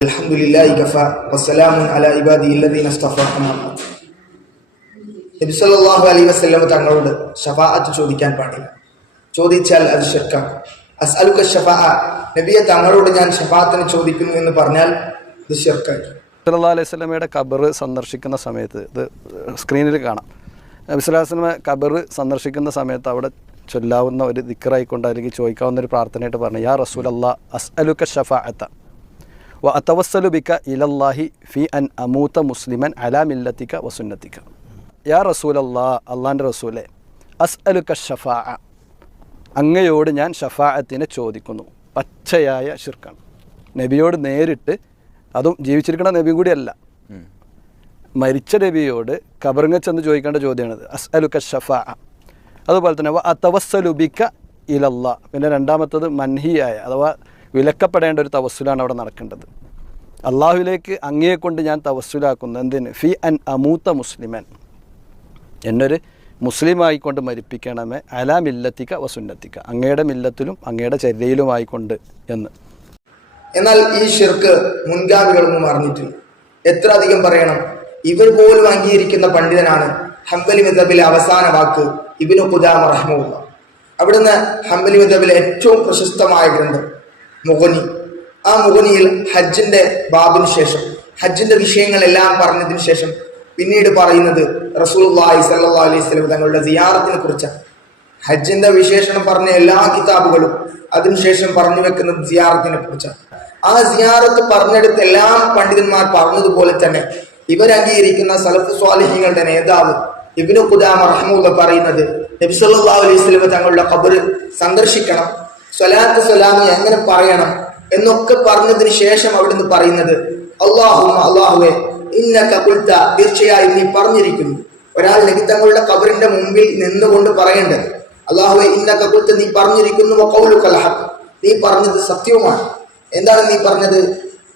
الحمد لله كفى وسلام على عباده الذين اصطفى أما بعد. നബി സല്ലല്ലാഹു അലൈഹി വസല്ലം തങ്ങളോട് ഷഫാഅത്ത് ചോദിക്കാൻ പാടില്ല ചോദിച്ചാൽ അത് ഷിർക്കാണ് അസ്അലുക ഷഫാഅ നബിയെ തങ്ങളോട് ഞാൻ ഷഫാഅത്തിന് ചോദിക്കുന്നു എന്ന് പറഞ്ഞാൽ ഇത് ഷിർക്കായി സല്ലാ അലൈഹി സ്വലമയുടെ ഖബർ സന്ദർശിക്കുന്ന സമയത്ത് ഇത് സ്ക്രീനിൽ കാണാം നബി സ്വല്ലല്ലാഹു അലൈഹി വസല്ലമ ഖബർ സന്ദർശിക്കുന്ന സമയത്ത് അവിടെ ചൊല്ലാവുന്ന ഒരു ദിക്കറായിക്കൊണ്ട് അല്ലെങ്കിൽ ചോദിക്കാവുന്ന ഒരു പ്രാർത്ഥനയായിട്ട് പറഞ്ഞു യാ റസൂൽ അല്ലാ അസ്അലുക ഷഫാഅത്ത വ അതവസ്സലു ബിക ഇലല്ലാഹി ഫി അൻ അമൂത്ത മുസ്ലിമൻ അലാ വസുന്നത്തിക്ക വസുന്നത്തിക യാ റസൂൽ അല്ലാ അള്ളാന്റെ റസൂലെ അസ്അലുക ഷഫാ അങ്ങയോട് ഞാൻ ഷഫാഅത്തിനെ ചോദിക്കുന്നു. പച്ചയായ ഷിർക്കാണ് നബിയോട് നേരിട്ട് അതും ജീവിച്ചിരിക്കുന്ന നബി കൂടിയല്ല മരിച്ച നബിയോട് കബറിങ്ങ ചെന്ന് ചോദിക്കേണ്ട ചോദ്യമാണിത്. അസ്അലുക ഷഫാ അതുപോലെ തന്നെ വ അതവസ്സലുബിക്ക ഇലല്ല. പിന്നെ രണ്ടാമത്തത് മൻഹിയായ അഥവാ വിലക്കപ്പെടേണ്ട ഒരു തവസ്സുലാണ് അവിടെ നടക്കേണ്ടത്. അള്ളാഹുവിലേക്ക് അങ്ങയെ കൊണ്ട് ഞാൻ തവസ്സുലാക്കുന്നു. എന്തിന്? ഫി അൻ അമൂത്ത മുസ്ലിമൻ. എന്നൊരു മുസ്ലിമായിക്കൊണ്ട് മരിപ്പിക്കണമേ. അലാ മില്ലത്തിക്ക വസുന്നത്തിക്ക അങ്ങയുടെ മില്ലത്തിലും അങ്ങയുടെ ചര്യയിലുമായിക്കൊണ്ട് എന്ന്. എന്നാൽ ഈ ഷിർക്ക് മുൻഗാമികളൊന്നും അറിഞ്ഞിട്ടില്ല. എത്ര അധികം പറയണം? ഇവർ പോലും അംഗീകരിക്കുന്ന പണ്ഡിതനാണ് ഹംബലി മിതബിലെ അവസാന വാക്ക് ഇബിനു ഖുദാമ റഹ്മുള്ള അവിടുന്ന് ഹംബലി മിതബിലെ ഏറ്റവും പ്രശസ്തമായ ഗ്രന്ഥം മുഗനി. ആ മുഗനിയിൽ ഹജ്ജിന്റെ ബാബിന് ശേഷം ഹജ്ജിന്റെ വിഷയങ്ങളെല്ലാം പറഞ്ഞതിന് ശേഷം പിന്നീട് പറയുന്നത് റസൂലുള്ളാഹി സല്ലല്ലാഹു അലൈഹി വസല്ലം തങ്ങളുടെ സിയാറത്തിനെ കുറിച്ചാണ്. ഹജ്ജിന്റെ വിശേഷണം പറഞ്ഞ എല്ലാ കിതാബുകളും അതിനുശേഷം പറഞ്ഞു വെക്കുന്നത് സിയാറത്തിനെ കുറിച്ചാണ്. ആ സിയാറത്ത് പറഞ്ഞെടുത്ത് എല്ലാ പണ്ഡിതന്മാർ പറഞ്ഞതുപോലെ തന്നെ ഇവരംഗീകരിക്കുന്ന സലഫ് സ്വാലിഹ്യങ്ങളുടെ നേതാവ് ഇബിനു ഖുദാമ റഹ്മുള്ള പറയുന്നത് നബി സല്ലല്ലാഹു അലൈഹി വസല്ലം തങ്ങളുടെ ഖബർ സന്ദർശിക്കണം സ്വലാത്ത് സ്വലാമി എങ്ങനെ പറയണം എന്നൊക്കെ പറഞ്ഞതിന് ശേഷം അവിടുന്ന് പറയുന്നത് അള്ളാഹുമ്മ അള്ളാഹുവെ ഇന്നക കുൽത്ത തീർച്ചയായും നീ പറഞ്ഞിരിക്കുന്നു ഒരാൾ നബി തങ്ങളുടെ ഖബറിന്റെ മുമ്പിൽ നിന്നുകൊണ്ട് പറയേണ്ടത് അള്ളാഹുവെ ഇന്നക കുൽത്ത നീ പറഞ്ഞിരിക്കുന്നു വഖൗലുക ഹഖ് നീ പറഞ്ഞത് സത്യവുമാണ് എന്താണ് നീ പറഞ്ഞത്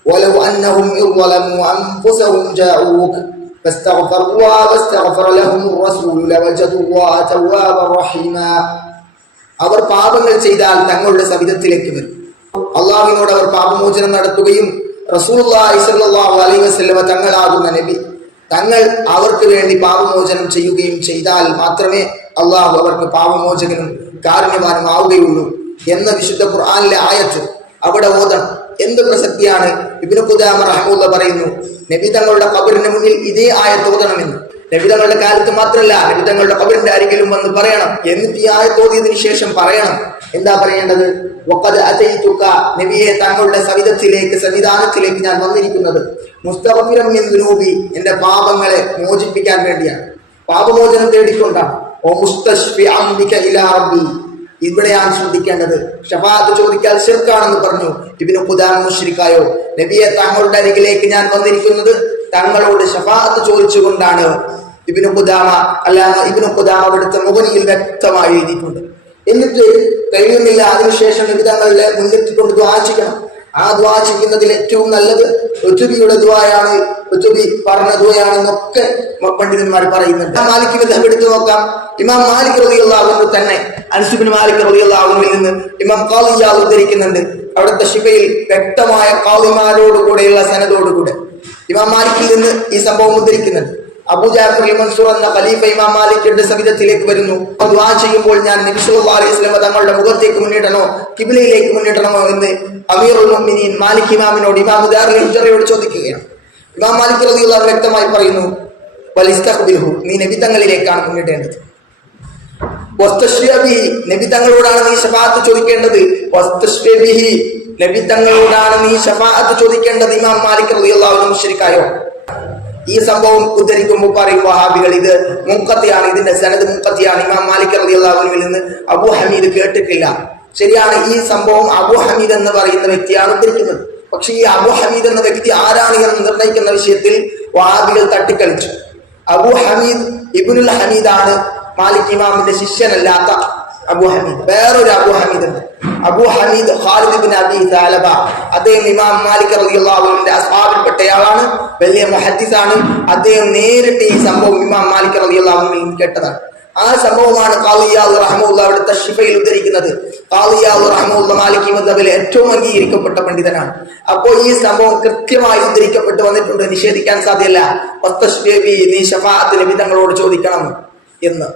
ولو أنهم إذ ظلموا أنفسهم جاءوك فاستغفروا الله واستغفر لهم الرسول لوجدوا الله توابا رحيما അവർ പാപങ്ങൾ ചെയ്താൽ തങ്ങളുടെ സവിധത്തിലേക്ക് വരും. അള്ളാഹുവിനോട് അവർ പാപമോചനം നടത്തുകയും അലൈഹി വസല്ലമ തങ്ങളാകുന്ന നബി. തങ്ങൾ അവർക്ക് വേണ്ടി പാപമോചനം ചെയ്യുകയും ചെയ്താൽ മാത്രമേ അള്ളാഹു അവർക്ക് പാപമോചകനും കാരുണ്യവാനും ആവുകയുള്ളൂ എന്ന വിശുദ്ധ ഖുർആാനിലെ ആയത്ത് അവിടെ ഓതണം. എന്ത് പ്രസക്തിയാണ്? ഇബ്നു ഖുദാമ റഹ്മുള്ള പറയുന്നു നബി തങ്ങളുടെ ഖബറിന് മുന്നിൽ ഇതേ ആയത്ത് ഓതണമെന്ന്. നബി തങ്ങളുടെ കാലത്ത് മാത്രമല്ല നബിതങ്ങളുടെ കബറിന്റെ അരികിലും വന്ന് പറയണം. എന്നിട്ട് ഈ ശേഷം പറയണം. എന്താ പറയേണ്ടത്? ഒക്കത് അജയിത്തുക്ക നബിയെ തങ്ങളുടെ സവിധത്തിലേക്ക് സന്നിധാനത്തിലേക്ക് ഞാൻ വന്നിരിക്കുന്നത് മുസ്തഫിരം ദുനൂബി എന്റെ പാപങ്ങളെ മോചിപ്പിക്കാൻ വേണ്ടിയാണ്. പാപമോചനം തേടിക്കൊണ്ടാണ്. ഓ റബ്ബി. ഇവിടെയാണ് ശ്രദ്ധിക്കേണ്ടത്. ഷഫാത്ത് ചോദിക്കാൻ ശിർക്കാണെന്ന് പറഞ്ഞു. ഇബിനു ഖുദാം മുഷ്രിക്കായോ നബിയെ തങ്ങളുടെ അരികിലേക്ക് ഞാൻ വന്നിരിക്കുന്നത് തങ്ങളോട് ഷഫാത്ത് ചോദിച്ചുകൊണ്ടാണ് ഇബിനു കുദാമ അല്ലാതെ ഇബിനു കുദാമ അവിടുത്തെ മുഖനിയിൽ വ്യക്തമായി എഴുതിയിട്ടുണ്ട്. എന്നിട്ട് കഴിയുന്നില്ല അതിനുശേഷം നബി തങ്ങളുടെ മുന്നിട്ടിക്കൊണ്ട് ദ്വാചിക്കണം ആ ദ്വാചിക്കുന്നതിൽ ഏറ്റവും നല്ലത് ഋതുബിയുടെ ദ്വായാണ് ഋതുബി പറഞ്ഞ ദ്വയാണെന്നൊക്കെ പണ്ഡിതന്മാർ പറയുന്നുണ്ട്. മാലിക് വിധം എടുത്തു നോക്കാം. ഇമാം മാലിക് റളിയല്ലാഹു തന്നെ അൻസുബിൻ മാലിക് റളിയല്ലാഹുവിൽ നിന്ന് ഇമാം ഖാദിയാൽ ഉദ്ധരിക്കുന്നുണ്ട്. അവിടുത്തെ ശിവയിൽ വ്യക്തമായ കാളിമാരോടുകൂടെയുള്ള സനതോടുകൂടെ ഇമാം മാലിക്കിൽ നിന്ന് ഈ സംഭവം ഉദ്ധരിക്കുന്നുണ്ട് അബൂ ജാഫർ അൽ മൻസൂർ എന്ന ഖലീഫ ഇമാം മാലിക്കിന്റെ സവിധത്തിലേക്ക് വരുന്നു. ദുആ ചെയ്യുമ്പോൾ ഞാൻ നബി അലൈഹി വസല്ലം തങ്ങളുടെ മുഖത്തേക്ക് മുന്നിടണോ കിബിലയിലേക്ക് മുന്നിടണമോ എന്ന് അമീറുൽ മുഅ്മിനീൻ മാലിക് ഇമാമിനോട് ഇമാം ദാറുൽ ഹിജ്റയോട് ചോദിക്കുകയാണ്. ഇമാം മാലിക് റളിയല്ലാഹു വ്യക്തമായി പറയുന്നു വലിസ്തഖ്ബിൽഹു നീ നബി തങ്ങളിലേക്കാണ് മുന്നിടേണ്ടത്. വസ്തശ്വബിഹി നബി തങ്ങളോടാണ് നീ ഷഫാഅത്ത് ചോദിക്കേണ്ടത്. വസ്തശ്വബിഹി നബി നീ ഷഫാഅത്ത് ചോദിക്കേണ്ടത് ഇമാം മാലിക് റളിയല്ലാഹു മുശ്രിക്കായോ? ഈ സംഭവം ഉദ്ധരിക്കുമ്പോൾ പറയും വഹാബികൾ. ഇത് മുക്കത്തിയാണ് ഇതിന്റെ സനദ് മുക്കത്തിയാണ് ഇമാം മാലിക് റളിയല്ലാഹുവിൽ നിന്ന് അബു ഹമീദ് കേട്ടിട്ടില്ല. ശരിയാണ് ഈ സംഭവം അബു ഹമീദ് എന്ന് പറയുന്ന വ്യക്തിയാണ് ഉദ്ധരിക്കുന്നത്. പക്ഷെ ഈ അബു ഹമീദ് എന്ന വ്യക്തി ആരാണ് എന്ന് നിർണയിക്കുന്ന വിഷയത്തിൽ വഹാബികൾ തട്ടിക്കളിച്ചു. അബു ഹമീദ് ഇബുനുൽ ഹമീദാണ്. മാലിക് ഇമാമിന്റെ ശിഷ്യനല്ലാത്ത അബു ഹമീദ്. വേറൊരു അബു ഹമീദ് ഉണ്ട് അബു ഹമീദ് ഖാലിദ് സാലബ. അദ്ദേഹം ഇമാം മാലിക് റളിയല്ലാഹുവിന്റെ അസ്ഹാബിൽപ്പെട്ടയാളാണ് വലിയ മുഹദ്ദിസാണ്. അദ്ദേഹം നേരിട്ട് ഈ സംഭവം ഇമാം മാലിക് റളിയല്ലാഹുവിൽ കേട്ടതാണ്. ആ സംഭവമാണ് കാളിയാദ് റഹ്മുല്ല അവിടുത്തെ ഷിഫയിൽ ഉദ്ധരിക്കുന്നത്. കാളിയാദ് റഹ്മുല്ല മാലിക് മദ്ഹബിലെ ഏറ്റവും അംഗീകരിക്കപ്പെട്ട പണ്ഡിതനാണ്. അപ്പോൾ ഈ സംഭവം കൃത്യമായി ഉദ്ധരിക്കപ്പെട്ടു വന്നിട്ടുണ്ട്. നിഷേധിക്കാൻ സാധ്യല്ല. വസ്തശ്വേബി നീ ഷഫാത്തിന് വിധങ്ങളോട് ചോദിക്കണം എന്ന്.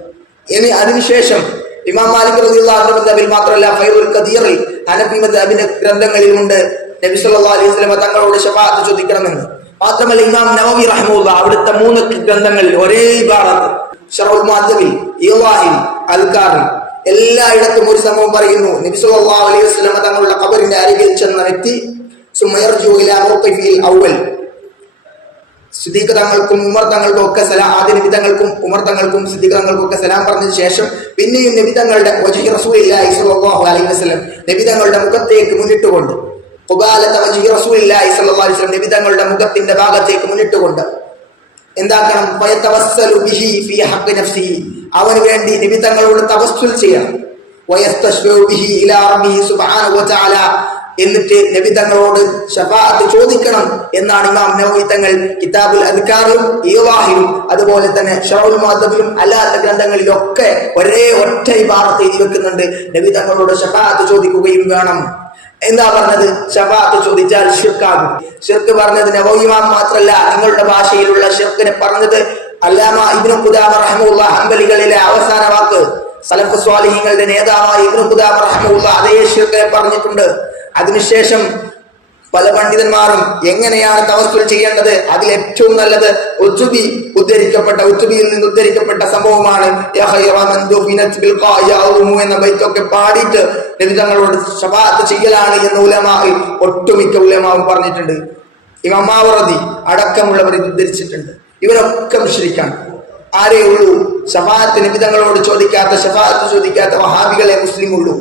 ഇനി അതിനുശേഷം ഇമാം മാലിക് റളിയല്ലാഹു മദ്ഹബിൽ മാത്രമല്ല ഫൈറുൽ ഖദീറിൽ ഹനഫി മദ്ഹബിന്റെ ഗ്രന്ഥങ്ങളിലുമുണ്ട്. നബി സല്ലല്ലാഹു അലൈഹി വസല്ലം തങ്ങളോട് ശഫാഅത്ത് ചോദിക്കണമെന്ന്. മാത്രമല്ല ഇമാം നവവി റഹ്മുല്ല അവിടുത്തെ മൂന്ന് ഗ്രന്ഥങ്ങളിൽ ഒരേ ഇബാറത്ത് ഷറഹുൽ മുഅദ്ദബിൽ ഇവാഹിൽ അൽക്കാറിൽ എല്ലായിടത്തും ഒരു സംഭവം പറയുന്നു. നബി സല്ലല്ലാഹു അലൈഹി വസല്ലം തങ്ങളുടെ ഖബറിന്റെ അരികിൽ ചെന്ന വ്യക്തി സുമയർജു ഇലാ മൗഖിഫിൽ അവൽ സിദ്ദീഖ് തങ്ങൾക്കും ഉമർ തങ്ങൾക്കും ഒക്കെ സലാം ആദ്യ നിബിതങ്ങൾക്കും ഉമർ തങ്ങൾക്കും സിദ്ദീഖ് തങ്ങൾക്കും ഒക്കെ സലാം പറഞ്ഞതിന് ശേഷം പിന്നെയും നിബിതങ്ങളുടെ അലൈഹി വസല്ലം നിബിതങ്ങളുടെ മുഖത്തേക്ക് മുന്നിട്ടുകൊണ്ട് കൊണ്ട് വജഹി അലൈഹി വസല്ലം മുഖത്തിന്റെ ഭാഗത്തേക്ക് മുന്നിട്ടുകൊണ്ട് എന്താക്കണം? ബിഹി ഫീ അവന് വേണ്ടി നിബിതങ്ങളോട് തവസ്സുൽ ചെയ്യണം. ഇലാ സുബ്ഹാനഹു വതആല എന്നിട്ട് നബിതങ്ങളോട് ഷഫാഅത്ത് ചോദിക്കണം എന്നാണ് ഇമാം നവവി തങ്ങൾ കിതാബുൽ അദ്കാറിലും ഈവാഹിലും അതുപോലെ തന്നെ ഷറുൽ മാധബിലും അല്ലാത്ത ഗ്രന്ഥങ്ങളിലൊക്കെ ഒരേ ഒറ്റ ഇബാറത്ത് എഴുതി വെക്കുന്നുണ്ട്. നബി തങ്ങളോട് ഷഫാഅത്ത് ചോദിക്കുകയും വേണം. എന്താ പറഞ്ഞത്? ഷഫാഅത്ത് ചോദിച്ചാൽ ഷിർക്കാകും. ഷിർക്ക് പറഞ്ഞത് നവോയിമാം മാത്രല്ല നിങ്ങളുടെ ഭാഷയിലുള്ള ഷിർക്കിനെ പറഞ്ഞത് അല്ലാമ ഇബ്നു ഖുദാമ റഹ്മുള്ള ഹംബലികളിലെ അവസാന വാക്ക്. സലഫ് സ്വാലിഹിങ്ങളുടെ നേതാവായ ഇബ്നു ഖുദാമ റഹ്മുള്ള അതേ ഷിർക്കിനെ പറഞ്ഞിട്ടുണ്ട്. അതിനുശേഷം പല പണ്ഡിതന്മാരും എങ്ങനെയാണ് തവസ്സുൽ ചെയ്യേണ്ടത്? അതിൽ ഏറ്റവും നല്ലത് ഉച്ചുബി ഉദ്ധരിക്കപ്പെട്ട ഉച്ചുബിയിൽ നിന്ന് ഉദ്ധരിക്കപ്പെട്ട സംഭവമാണ് എന്ന ബൈത്തൊക്കെ പാടിയിട്ട് ലളിതങ്ങളോട് ശബാത്ത് ചെയ്യലാണ് എന്ന് ഉലമാവി ഒട്ടുമിക്ക ഉലമാവും പറഞ്ഞിട്ടുണ്ട്. ഈ അമ്മാവറതി അടക്കമുള്ളവർ ഇത് ഉദ്ധരിച്ചിട്ടുണ്ട്. ഇവരൊക്കെ മുശ്രിക്കാണ് ആരേ ഉള്ളൂ? ഷഫാഅത്ത് നിബിതങ്ങളോട് ചോദിക്കാത്ത ഷഫാഅത്ത് ചോദിക്കാത്ത മഹാബികളെ മുസ്ലിം ഉള്ളൂ.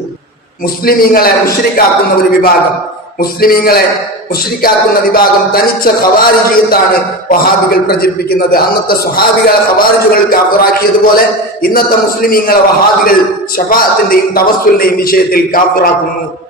മുസ്ലിമീങ്ങളെ മുഷ്രിക്കാക്കുന്ന ഒരു വിഭാഗം. മുസ്ലിമീങ്ങളെ മുഷ്രിക്കാക്കുന്ന വിഭാഗം തനിച്ച ഖവാരിജിയത്താണ് വഹാബികൾ പ്രചരിപ്പിക്കുന്നത്. അന്നത്തെ സ്വഹാബികളെ ഖവാരിജുകൾ കാഫിറാക്കിയതുപോലെ ഇന്നത്തെ മുസ്ലിമീങ്ങളെ വഹാബികൾ ഷഫാത്തിന്റെയും തവസ്സുലിന്റെയും വിഷയത്തിൽ കാഫിറാക്കുന്നു.